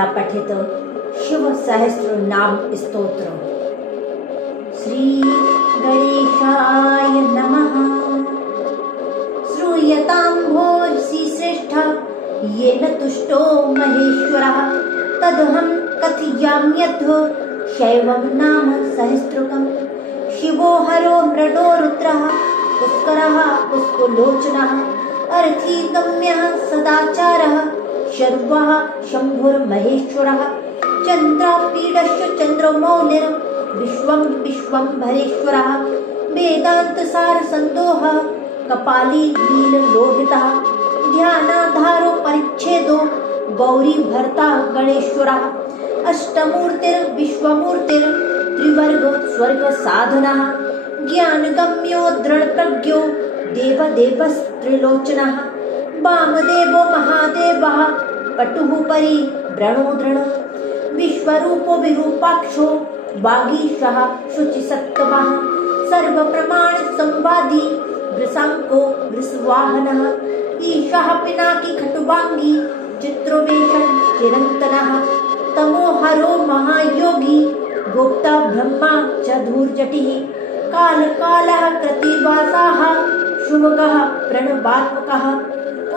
द्वारा पठित शिव सहस्त्र नाम स्तोत्र। श्री गणेशाय नमः। श्रूयतां भोजसी श्रेष्ठ येन तुष्टो महेश्वरः तदहं कथयाम्यथ शैवं नाम सहस्त्रकम्। शिवो हरो मृडो रुद्रः पुष्करः पुष्पलोचनः अर्थी गम्यः सदाचारः शर्वः शम्भुर्महेश्वरः चन्द्रापीडश्च चन्द्रमौलिर् विश्वं विश्वम्भरेश्वरः वेदान्तसार संदोहः कपाली नीललोहितः ध्यानाधारो परिच्छेदो गौरी भर्ता गणेश्वरः अष्टमूर्तिर्विश्वमूर्तिर् त्रिवर्ग स्वर्ग साधनः ज्ञानगम्यो दृढप्रज्ञो देवदेवस्त्रिलोचनः वामदेवो महादेवः पटुः परि व्रणो दृढ विश्वरूपो विरूपाक्षो वागीशः शुचिसत्तमः सर्वप्रमाण संवादी वृषांको वृषवाहनः ईशः पिनाकी खटुवांगी चित्रवेषण चिरंतनः तमोहरो महायोगी गोप्ता ब्रह्मा च धूर्जटिः कालकालः कृतिवासाः शुभगः प्रणवात्मकः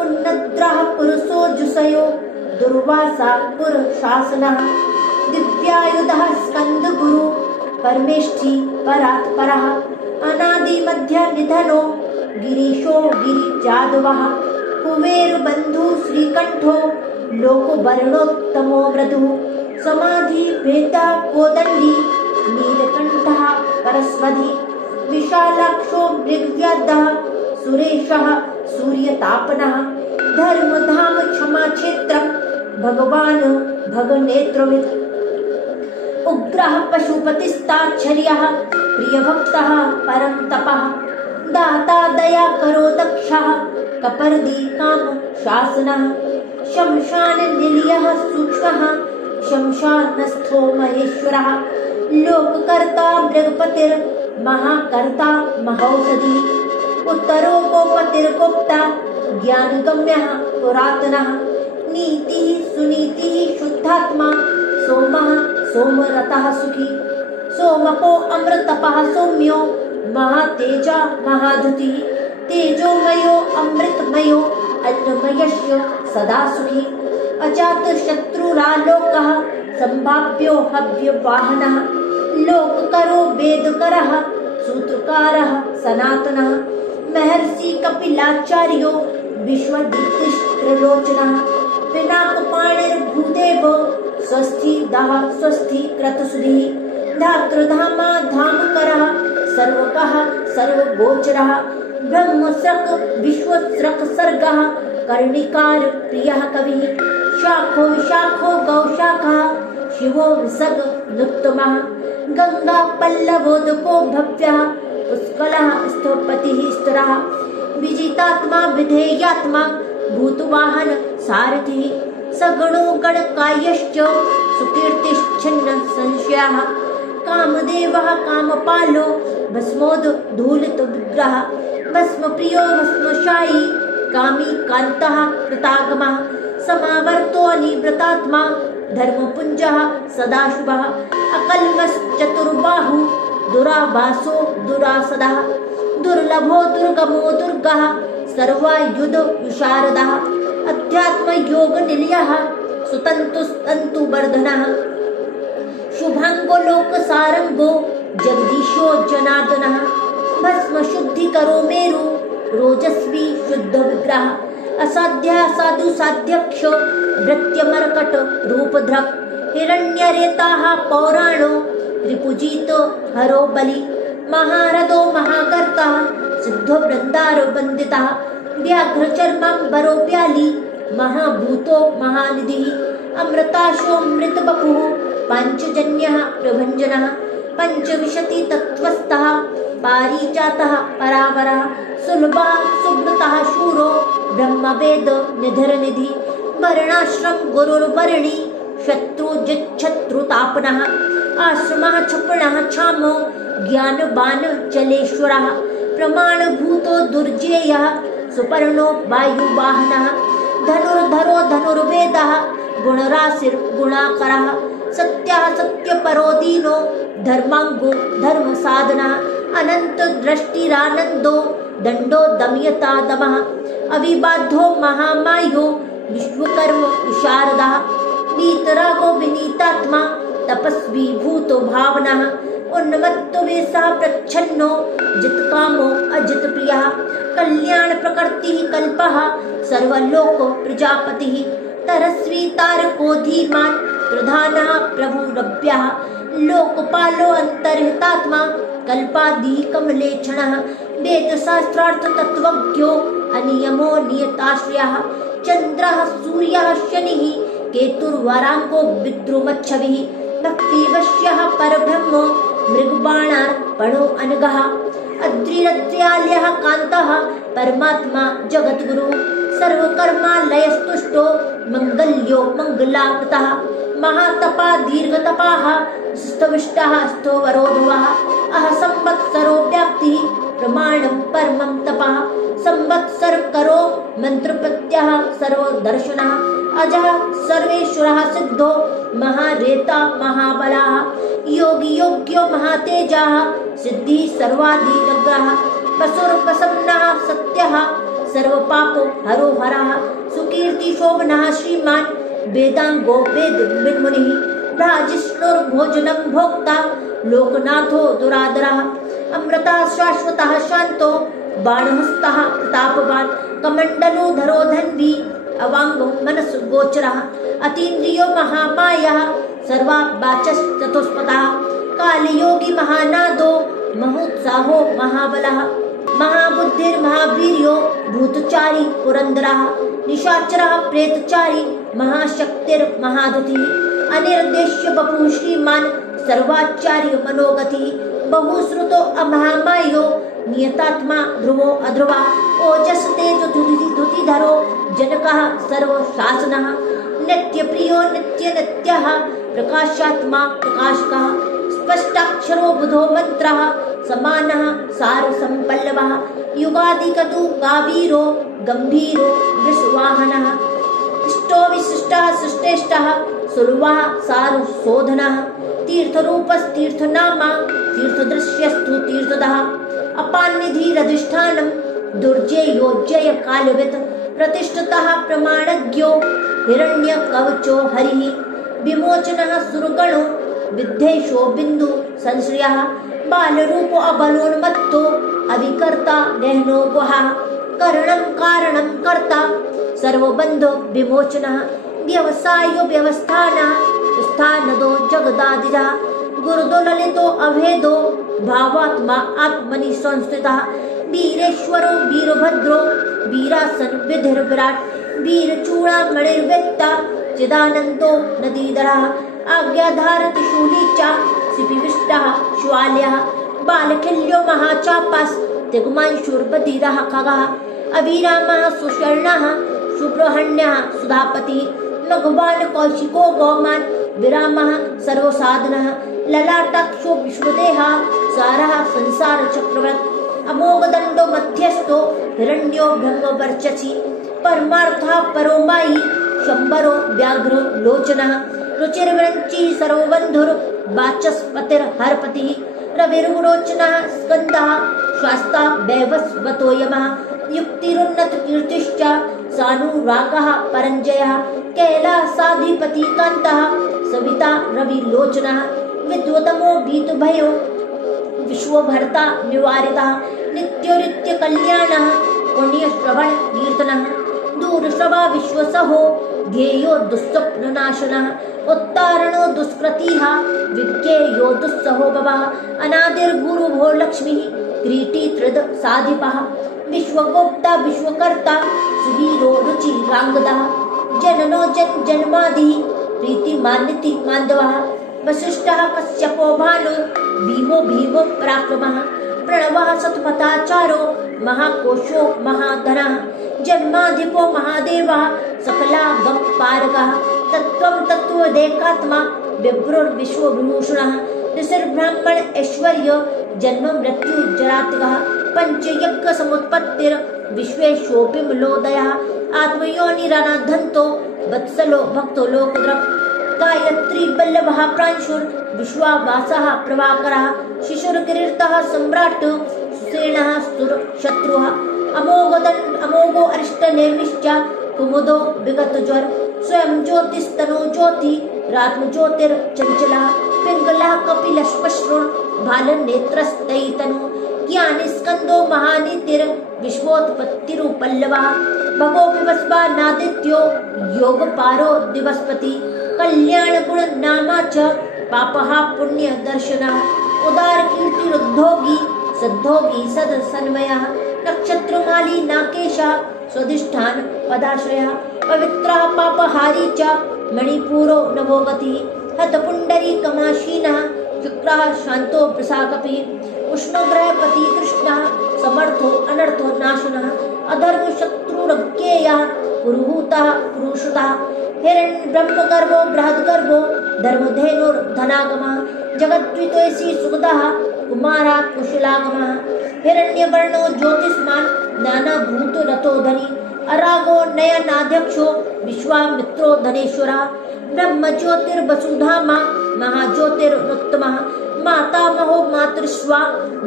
उन्नद्रः पुरुषो जुषयो दुर्वासा पुरशासनः दिव्यायुधः स्कन्दगुरु परमेष्ठी परात्परः अनादिमध्य निधनो गिरीशो गिरिजादवः कुबेरबन्धु श्रीकण्ठो लोकवर्णोत्तमो मृदुः समाधि भेदः कोदण्डी नीलकण्ठः परस्वधी विशालाक्षो मृगव्याधः सुरेशः सूर्यतापनः धर्मधाम क्षमाक्षेत्रं भगवान् भगनेत्रवित् उग्रः पशुपतिस्ताच्छर्यः प्रियभक्तः परं तपः दाता दया करो दक्षः कपर्दी काम शासनः शमशान निलयः सूक्ष्मः शमशानस्थो महेश्वरः लोककर्ता मृगपतिर्महाकर्ता महौषधिः उत्तरोपतिर्गुप्ता ज्ञानगम्यः पुरातनः नीतिः सुनीतिः शुद्धात्मा सोमः सोमरतः सुखी सोमको अमृतपः सौम्यो महातेजा महाधुतिः तेजोमयो अमृतमयो अन्नमयस्य सदा सुखी अजातशत्रुरालोकः सम्भाव्यो हव्यवाहनः लोककरो वेदकरः सूत्रकारः सनातनः महर्षि कपिलाचार्यो विश्वदिक्त्रिलोचनः पिनाकपाणिर्भूदेवो स्वस्थि दाः स्वस्थि क्रतुसुधिः धातृधामा धामकरः सर्वकः सर्वगोचरः ब्रह्मस्रक विश्वस्रक सर्गः कर्णिकार प्रियः कविः शाखो विशाखो गौशाखः शिवो विसर्ग नुत्तमः गंगा पल्लवोदको भव्यः पुष्कलः स्थपतिः स्तरः विजितात्मा विधेयात्मा भूतवाहन सारथिः सगुणो गणकायश्च सुकीर्तिश्छन्न संशयः कामदेवः कामपालो भस्मोद धूलित विग्रह भस्मप्रियो भस्मशायी कामी कान्तः कृतागमः समावर्तो अनिवृतात्मा धर्मपुञ्जः सदाशुभः अकल्मश्चतुर्बाहु दुराभासो दुरासदः दुर्लभो दुर्गमो दुर्गः सर्वायुध विशारदः अध्यात्मयोगनिलयः सुतन्तुस्तन्तुवर्धनः शुभांगो लोकसारंगो जगदीशो जनार्दनः भस्म शुद्धिकरो मेरु रोजस्वी शुद्ध विग्रह असाध्य साधु साध्यक्ष भृत्यमर्कट रूपधृक् हिरण्यरेताः पौराणो रिपुजितो हरो बलि महारथो महाकर्ता सिद्धो वृन्दारो वन्दितः व्याघ्रचर्माम्बरो व्याली महाभूतो महानिधिः अमृताशो मृतबपुः पाञ्चजन्यः प्रभञ्जनः पञ्चविंशति तत्त्वस्थः पारिजातः परावरः सुलभः सुब्रतः शूरो ब्रह्मवेद निधिर्निधि वर्णाश्रम गुरुर्वर्णी शत्रुजिच्छत्रुतापनः आश्रमः क्षपणः क्षामो ज्ञानवान चलेश्वरः प्रमाणभूतो दुर्जेयः सुपर्णो वायुवाहनः धनुर्धरो धनुर्वेदः गुणराशिर गुणाकरः सत्यः सत्यपरो दीनो धर्मांगो धर्म साधना अनंत दृष्टिरानंदो दंडो दमयता दमः अविबाधो महामायो विश्वकर्म विशारदः वीतरागो विनीतात्मा तपस्वी भूतो भावनः उन्मत्तो वेशः प्रच्छन्नो जितकामो अजित प्रियः कल्याण प्रकृतिः कल्पः सर्वलोक प्रजापतिः तरस्वी तारको धीमान् प्रधानः प्रभुरभ्यः लोकपालो अंतर्हितात्मा कल्पादि कमलेक्षणः वेदशास्त्रार्थ तत्वज्ञो अनियमो नियताश्रयः चंद्रः सूर्यः शनिः केतुर्वरांको विद्रुमच्छविः भक्तिवश्यः परब्रह्मो मृगबाणार्पणो अनघः अद्रिरद्र्यालयः कान्तः परमात्मा जगद्गुरुः सर्वकर्मालयस्तुष्टो मंगल्यो मंगलाकृतः महातपा दीर्घतपाः स्तविष्टः स्थोवरोधवः अह संवत्सरो व्याप्तिः प्रमाणं परमं तपः संवत्सर करो मंत्रप्रत्यः सर्वदर्शनः अजः सर्वेश्वरः सिद्धो महारेता महाबलाः योगी योग्यो महातेजाः सिद्धि सर्वाधिनग्रहः वसुरप्रसन्नः सत्यः सर्वपापो हरो हरः सुकीर्ति शोभनः श्रीमान् वेदांगो वेद विन्मुनिः भोजनं भोक्ता लोकनाथो दुरादरः अमृता शाश्वतः शांतो बाणहस्तः प्रतापवान् कमंडलो धरो धन्वी अवांगो मनस गोचरः अतीन्द्रियो महामायः सर्वावाचश्चतुष्पदः कालयोगी महानादो महोत्साहो महाबलः महाबुद्धिर्महावीर्यो भूतचारी पुरंदरः निशाचरः प्रेतचारी महाशक्तिर्महादुतिः अनिर्देश्य बपुः श्रीमान् सर्वाचार्य मनोगतिः बहुश्रुतो अमहामायो नियतात्मा ध्रुवो अध्रुवा ओजस तेज धुतिधरो जनकः सर्वशासनः नित्यप्रियो नित्यनित्यः प्रकाशात्मा प्रकाशकः स्पष्टाक्षरो बुधो मंत्रः समानः सारसंपल्लवः युगादिकतु गावीरो गंभीरो वृषवाहनः इष्टो विशिष्टः सृष्टेष्टः सुलभः सारुशोधनः तीर्थरूपस्तीर्थनामा तीर्थदृश्यस्तु तीर्थदः अपान्निधिरधिष्ठानं दुर्जयोज्जय कालवित् प्रतिष्ठितः प्रमाणज्ञो हिरण्यकवचो हरिः विमोचनः सुरगणो विद्धेशो बिंदु संश्रयः बालरूपो अबलोन्मत्तो अविकर्ता गहनो गुहाः करणं कारणं कर्ता सर्वबन्धो विमोचनः व्यवसायो व्यवस्थानः स्थानदो जगदादिजः गुरुदो ललितो अभेदो भावात्मा आत्मनि संस्थितः वीरेश्वरो वीरभद्रो वीरासन विधिर्विराट वीरचूड़ामणिर्वेत्ता चिदानन्दो नदीधरः आज्ञाधार त्रिशूली च शिपिविष्टः श्वाल्यः बालखिल्यो महाचापास्तिग्मांशुर्बधिरः खगः अभिरामः सुशर्णः शुभ्रहण्यः सुधापतिः मघवान् कौशिको गौमान् विरामः सर्वसाधनः ललाटाक्षो विश्वदेहः सारः संसार चक्रवर्ती अमोघदण्डो मध्यस्थो हिरण्यो ब्रह्मवर्चसि परमार्थः परो मायी शंबरो व्याघ्रो लोचनः रुचिर्वृञ्ची सर्वबन्धुर वाचस्पतिर्हरपतिः रविर्विरोचनः स्कन्दः शास्ता वैवस्वतो यमः युक्तिरुन्नतकीर्तिश्च सानुरागः परञ्जयः कैलासाधिपतिकान्तः सविता रविलोचनः विद्वतमो भीतभयो विश्वभर्ता निवारितः नित्योनित्यकल्याणः पुण्यश्रवण कीर्तनः दूरश्रवा विश्वसहो ध्येयो दुःस्वप्ननाशनः उत्तारणो दुष्कृतिः विज्ञेयो दुस्सहो भवः अनादिर्गुरुभो लक्ष्मीः क्रीटी त्रिद साधिपः विश्वगोप्ता विश्वकर्ता सुवीरो रुचिराङ्गदः जननो जन्मादिः प्रीतिमान्यति मान्दवः वसिष्ठः कश्यपो भानु भीमो पराक्रमः प्रणवः सतपथाचारो महाकोशो महाधनः जन्माधिपो महादेवः सकलागम पारगः तत्त्वं तत्त्वदेकात्मा विभ्रुर्विश्वविभूषणः ऋषिर्ब्राह्मण ऐश्वर्य जन्म मृत्यु जरातकः पंचयज्ञ समुत्पत्तिर विश्वेशोऽपि मलोदयः आत्मयोनिरनधन्तो वत्सलो भक्तो लोकद्रक् गायत्री वल्लभः प्रांशुर विश्वावासः प्रभाकरः शिशुरकिरीटः सम्राट् सुसेनः शत्रुः अमोघो अरिष्टनेमिश्च कुमुदो विगतज्वर स्वयं ज्योतिस्तनो ज्योति रात्म ज्योतिर्चञ्चलः पिङ्गलः कपिलश्मश्रुन् भालनेत्रस्तैतनु ज्ञानी स्कंदो महानितिर विश्वोत्पत्तिरुपल्लवः भगो विवस्वा नादित्यो योग पारो दिवस्पति कल्याण गुण नामा च पापः पुण्य दर्शनः उदार कीर्तिरुद्धोगी सद्धोगी सद सन्मयः नक्षत्रमाली नाकेशः स्वधिष्ठान पदाश्रयः पवित्रः पापहारी च मणिपूरो नवोगति हतपुण्डरी कमाशीनः शुक्रः शांतो प्रसाकपि उष्णग्रहपति कृष्णः समर्थो अनर्थो नाशनः अधर्म शत्रुरज्ञेयः पुरुहूतः पुरुषुतः हिरण्य ब्रह्मगर्भो बृहद्गर्भो धर्मधेनुर्धनागमः जगद्वितोषी सुगदः कुमारः कुशलागमः हिरण्यवर्णो ज्योतिष्मान् नानाभूतरतो धनी अरागो नयनाध्यक्षो विश्वामित्रो धनेश्वरः ब्रह्मज्योतिर्वसुधामा महाज्योतिरुत्तमः मातामहो मातृश्वा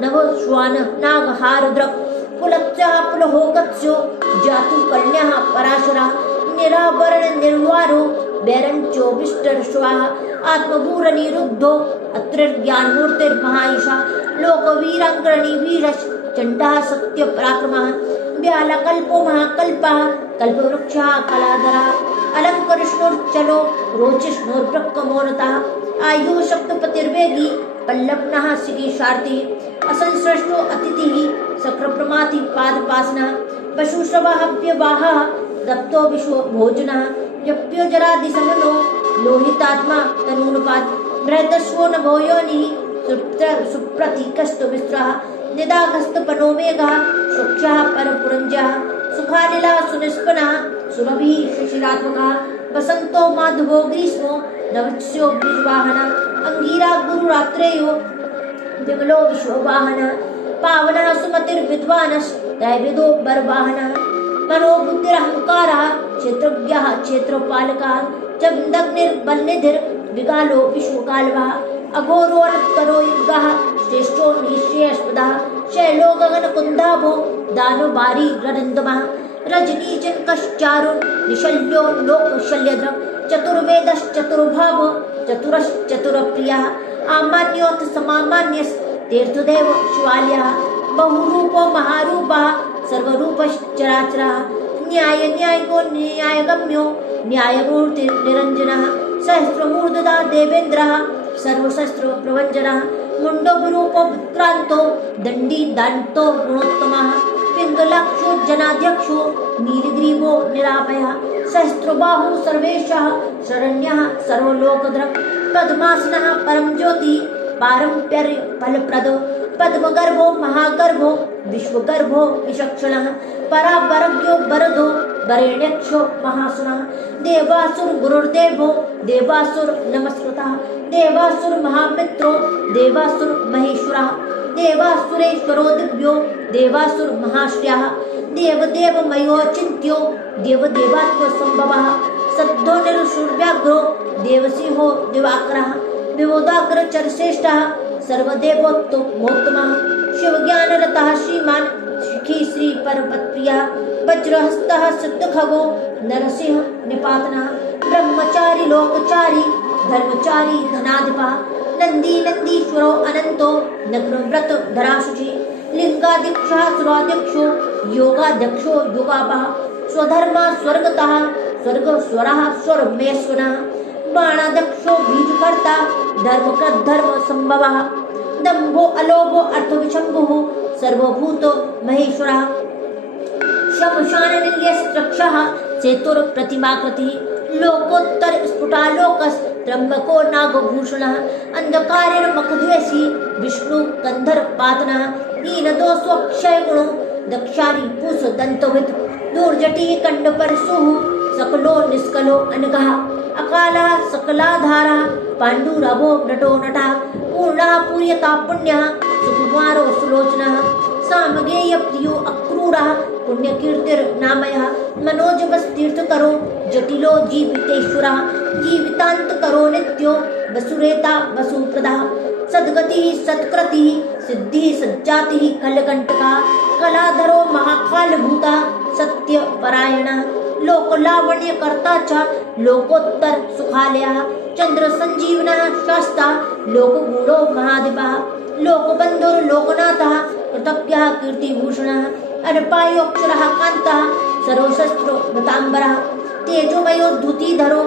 नव श्वान नागहारुद्रक् पुलत्स्यः पुलहोकत्स्यो जातु कन्यः पराशरः निरावरण निर्वारो बैरञ्चो विष्टर्श्वाः आत्मभूरनिरुद्धो अत्रिर्ज्ञानमूर्तिर्महायशः लोकवीराङ्करणी वीरश्चण्डः सत्यपराक्रमः व्यालकल्पो महाकल्पः कल्पवृक्षः कलाधरः अलङ्करिष्णुर्चलो रोचिष्णुर्ब्रह्ममोनतः आयुः शक्तपतिर्वेगी पल्लवनः सिगीशार्ति असंसृष्टो अतिथिः सक्रप्रमाति पादपासनः पशुश्रवः व्यवाहः दप्तो विश्व भोजनः यप्यो जरादिसमनो लोहितात्मा तनूनुपात् बृहदश्वो नभो योनिः सुप्रतीकस्तु मिश्रः निदाघस्तपनो मेघः शुक्षः परपुरञ्जः सुखानिलः सुनिष्पन्नः सुरभिः शिशिरात्मकः वसन्तो माधवो ग्रीष्मो नवत्स्यो बीजवाहनः अंगीरा गुरुरात्रेयो विमलो विश्ववाहनः पावनः सुमतिर्विद्वानश्दैविदो बरवाहनः मनोबुद्धिरहङ्कारः क्षेत्रज्ञः क्षेत्रपालकः जगदग्निर्बलनिधिर्विगालो विश्वकालवः अघोरोऽनन्तरो युगः श्रेष्ठो निश्चयस्पदः शैलो गगनकुन्दाभो दानवारी ररन्दमः रजनीजनकश्चारो निशल्यो लोकशल्यद्रक् चतुर्वेदश्चतुर्भावो चतुरश्चतुरप्रियः आमान्योऽथ समामान्यस्तीर्थदेव शिवालयः बहुरूपो महारूपः सर्वरूपश्चराचरः न्यायको न्यायगम्यो न्यायमूर्तिर्निरञ्जनः सहस्रमूर्धदा देवेन्द्रः सर्वशस्त्र प्रभञ्जनः मुण्डो विरूपो विक्रान्तो दण्डी दान्तो गुणोत्तमः पिङ्गलाक्षो जनाध्यक्षो नीलग्रीवो निरामयः सहस्रबाहु सर्वेशः शरण्यः सर्वलोकद्रक् पद्मासनः परं ज्योति पारम्पर्य फलप्रदो पद्मगर्भो महागर्भो विश्वगर्भो विचक्षणः परावरज्ञो वरदो वरेण्यक्षो महासुनः देवासुर गुरुर्देवो देवासुर नमस्कृतः देवासुर महामित्रो देवासुर महेश्वरः देवासुरेश्वरो दिव्यो देवासुर महाश्रयः देवदेवमयो चिन्त्यो देवदेवात्मसम्भवः सद्धो निरुशुर्व्याघ्रो देवसिंहो दिवाकरः विबोधाग्रचरश्रेष्ठः सर्वदेवोत्तमोत्तमः शिवज्ञानरतः श्रीमान् शिखी श्री परमप्रियः वज्रहस्तः सिद्धखगो नरसिंह निपातनः ब्रह्मचारी लोकचारी धर्मचारी धनाधिपः नंदी नंदीश्वरो अनंतो नग्नव्रत धराशुचि लिंगाध्यक्षः सुराध्यक्षो योगाध्यक्षो योगापः स्वधर्मा स्वर्गतः स्वर्गस्वरः स्वरमेश्वरः बाणाध्यक्षो बीजकर्ता धर्मकृद्धर्म संभवः दम्भो अलोभो अर्थविशम्भुः सर्वभूतो महेश्वरः शमशाननिलयस्त्रक्षः चेतुर्प्रतिमाकृतिः लोकोत्तर स्फुटालोकस्त्रम्बको नागभूषणः अन्धकारिर्मखद्वेषी विष्णु गन्धर्वपातनः हीनदोषोऽक्षयगुणो दक्षारी पूषदन्तवित् दूर्जटिः कण्डपरशुः सकलो निष्कलो अनघः अकालः सकलाधारः पाण्डुरभो नटो नटः पूर्णः पूर्यता पुण्यः सुकुमारो सुलोचनः सामगेयप्रियो अक्रू पूरा पुण्यकीर्तिर्नामयः मनोजवस्तीर्थकरो जटिलो जीवितेश्वरः जीवितांत करो नित्यो वसुरेता वसुप्रदः सद्गति सत्कृति सिद्धि सज्जाति कलकंटका कलाधरो महाकालभूता सत्य परायण लोकलावण्य कर्ता च लोकोत्तर सुखालयः चंद्र संजीवन शास्ता लोकगुणो महादिवः लोकबंधुर लोकनाथः कृतज्ञः कीर्तिभूषणः अनपायोक्षरः कान्तः सर्वशस्त्रो मतांबरः तेजोमयो धुतिधरो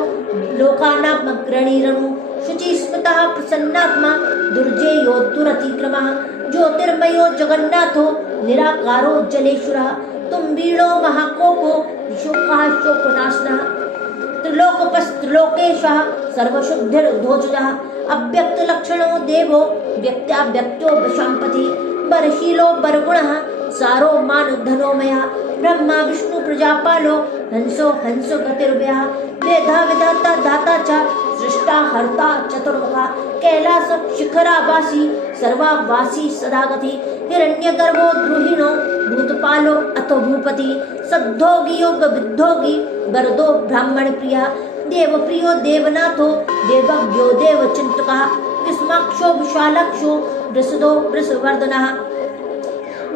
लोकानामग्रणीरणु शुचिस्मृतः प्रसन्नात्मा दुर्जेयो दुरतिक्रमः ज्योतिर्मयो जगन्नाथो निराकारो जलेश्वरः तुम्बीलो महाकोपो शोकः शोकनाशनः त्रिलोकपस्त्रिलोकेशः सर्वशुद्धिर्ध्वजः अव्यक्तलक्षणो देवो व्यक्त्याव्यक्तो वशाम्पति बरशीलो बरगुणः सारो मानधनोमयः ब्रह्मा विष्णु प्रजापालो हंसो हंसो गतिर्व्यः वेदा विधाता दाता च सृष्टा हर्ता चतुर्मुखा कैलास शिखरावासी सर्वावासी सदागति हिरण्यगर्भो द्रुहिणो भूतपालो अथ भूपति सद्धोगी योग विद्धोगी वरदो ब्राह्मण प्रिया देव प्रियो देवनाथो देवज्ञो देवचिंतकः विस्माक्षो विशालाक्षो वृषदो वृषवर्धनः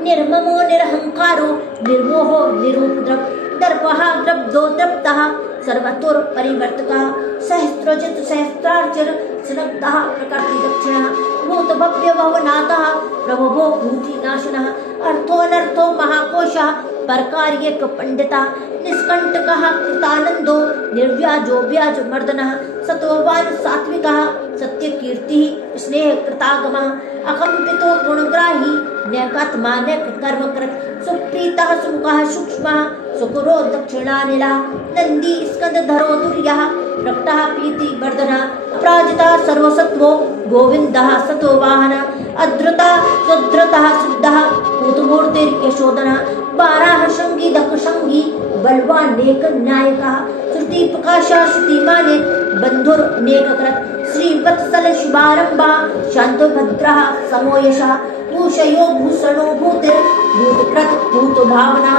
निर्ममो निरहंकारो निर्मोहो निरुद्रव दर्पः द्रब्दो द्रप्तः सर्वतोर परिवर्तकः सहस्त्रजित सहस्त्रार्चर स्नग्धः प्रकृति दक्षिणः भूतभव्य भवनाथः प्रभवो भूतिनाशनः अर्थोऽनर्थो महाकोशः परकार्यक पंडितः निष्कंटकः कृतानंदो निर्व्याजो व्याजमर्दनः सत्ववान् सात्विकः सत्यकीर्तिः स्नेहकृतागमः अकम्पितो गुणग्राही नैकात्मा नैककर्मकृत् सुप्रीतः सुमुखः सूक्ष्मः सुकुरो दक्षिणानिलः नन्दी स्कन्दधरो दुर्यः रक्तः प्रीतिवर्धनः अपराजितः सर्वसत्त्वो गोविन्दः सत्त्ववाहनः अधृतः सुधृतः शुद्धः पूतमूर्तिर्यशोधनः बाराः शृंगी दक्षशृंगी बलवानेक नायकः श्रुति प्रकाशः श्रुतिमाने बन्धुर्नेककृत् श्रीवत्सल शुभारम्भः शान्तभद्रः समोयशः भूषयो भूषणो भूतिर् भूतकृत् भूतभावनः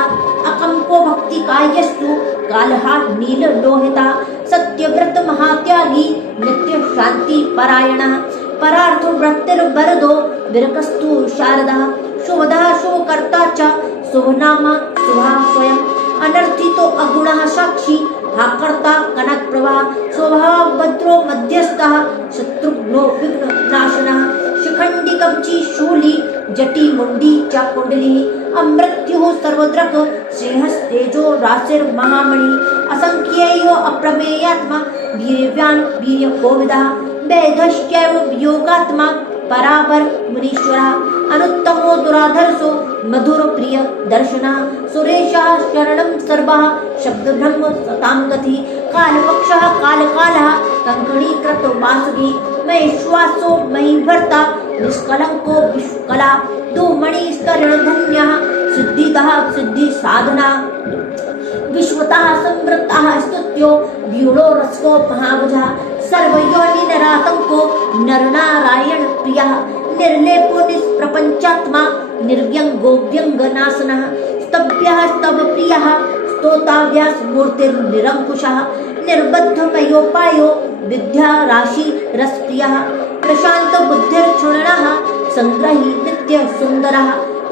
अकम्पो भक्तिकायस्तु कालः नीललोहितः सत्यव्रत महात्यागी नित्य शांति परायणः परार्थो वृत्तिर्वरदो विरकस्तु शारदः शुभदः शुभकर्ता च शुभनामा शुभः स्वयं अनर्थितो अगुणः साक्षी हाकर्ता कनकप्रभा स्वभाव भद्रो मध्यस्थः शत्रुघ्नो विघ्ननाशनः शिखंडी कवची शूली जटी मुंडी चाकुंडली अमृत्युः सर्वद्रक सिंहस्तेजो राशिर्महामणि असंख्येयो अप्रमेयात्मा वीर्यवान् वीर्यकोविदः वेदश्चैव योगात्मा परावर मुनीश्वरः अनुत्तमो दुराधर्षो मधुर प्रिय दर्शनः सुरेशः शरणं सर्वः शब्द ब्रह्म सतां गति कालपक्षः कालकालः कंकणीकृत वासुकी महेश्वासो महीभर्ता निष्कलंको विश्वकला धूमणि स्तरणधन्यः सिद्धिदः सिद्धि साधना विश्वतः संवृत्तः स्तुत्यो व्यूलो रसको महाभुजः सर्वयोनि नरातंको नरनारायण प्रियः निर्लेपो निष्प्रपंचात्मा निर्व्यंगो व्यंगनाशनः स्तभ्यः स्तव प्रियः स्तोताभ्यास मूर्तिर्निरंकुशः निर्बद्धमयोपायो विद्या राशि रसप्रियः प्रशांत बुद्धिर्क्षुण्णः संग्रही नित्य सुंदरः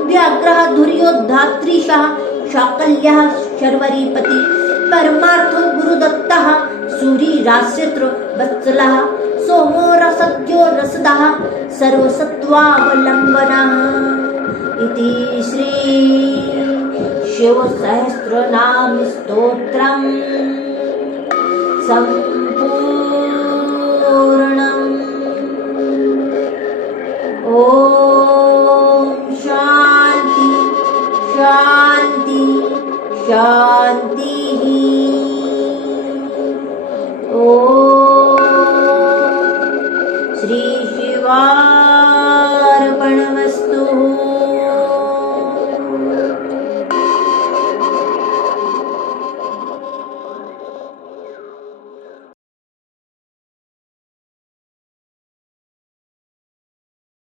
व्याघ्रः धुर्योद्धात्रीशः शाकल्यः शर्वरीपति परमार्थो गुरुदत्तः सूरी राशित्र वत्सलः सोमो रसद्यो रसदः सर्वसत्त्वावलंबनः इति श्री शिव सहस्रनाम स्तोत्रम् संपूर्णम् ओम शांति शांति शांति ओम श्री शिवा